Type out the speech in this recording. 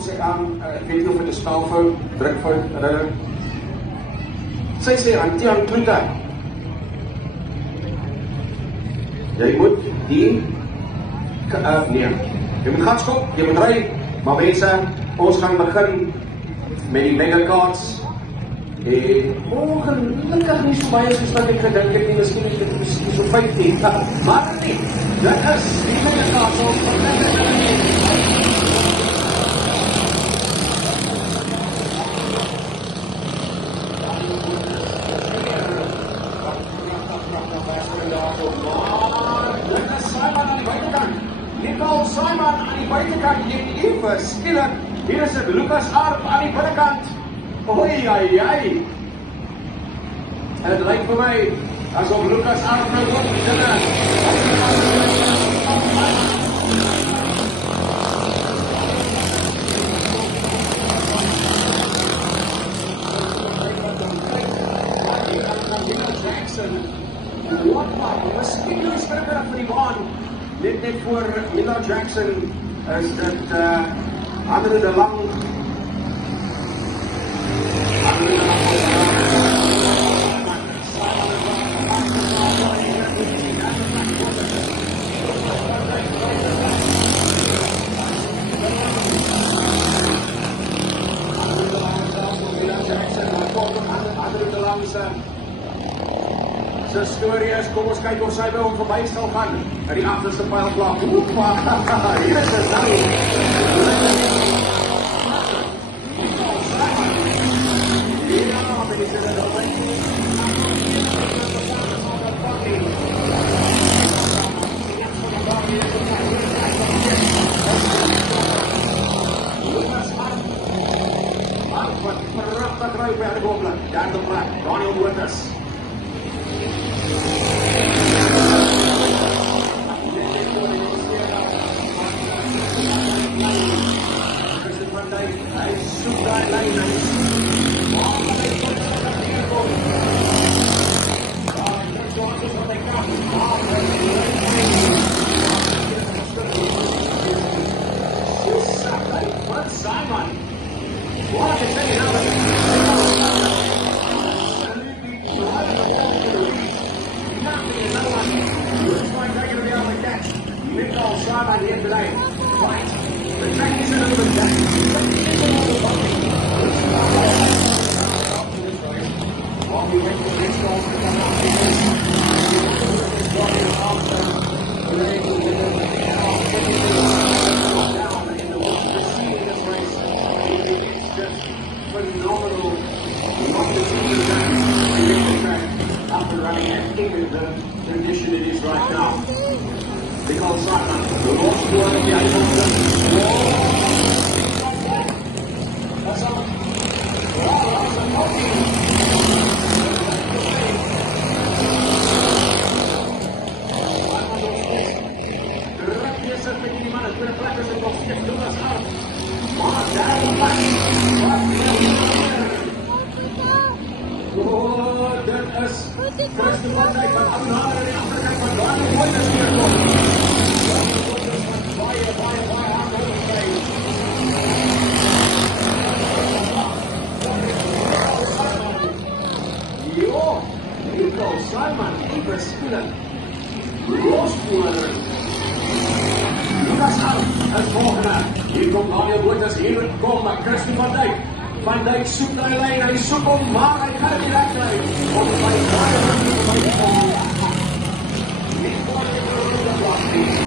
Sy aan, ek weet nie of dit 'n spelfout, drukfout, herinner. Sy sê aan Tian Kloete, jy moet die, nee, jy moet gaan skop, jy moet ry, maar mense, ons gaan begin met die megacards. En ongelukkig nie so baie soos wat ek gedink het nie, miskien is dit so 15, maar nie, dit is die megacards, ons Nicole Simon aan die buitenkant en ewe skielik, hier is het Lucas Arp aan die binnenkant. Oei, ai, ai. Het lyk vir my, asof Lucas Arp nou ook beginne. Miskien nou skrikker vir die baan. Net voor Miller Jackson is dit Andre de Lang. Sy storie is, kom ons kyk of sy by hom verby sal gaan in die agterste pylplak. Oepa, hier is dit nou. Wat prachtig ry by die bovenplek, derde plek, Daniel Botha. Hy soek daai lyn uit. Simon. What is it now? Nicole Simon here today. Right. The track is a little bit down. Phenomenal. After running at the condition it is right now. Nicole Simon, the lost one of the Nicole Simon, even spelen. Losspoelen. Lucas Arp, het volgende. Hier komt Daniel Botha, hier komt Christy van Dijk. Van Dijk zoekt naar de lijn, hij zoekt om, maar hij kan het niet wegkrijgen.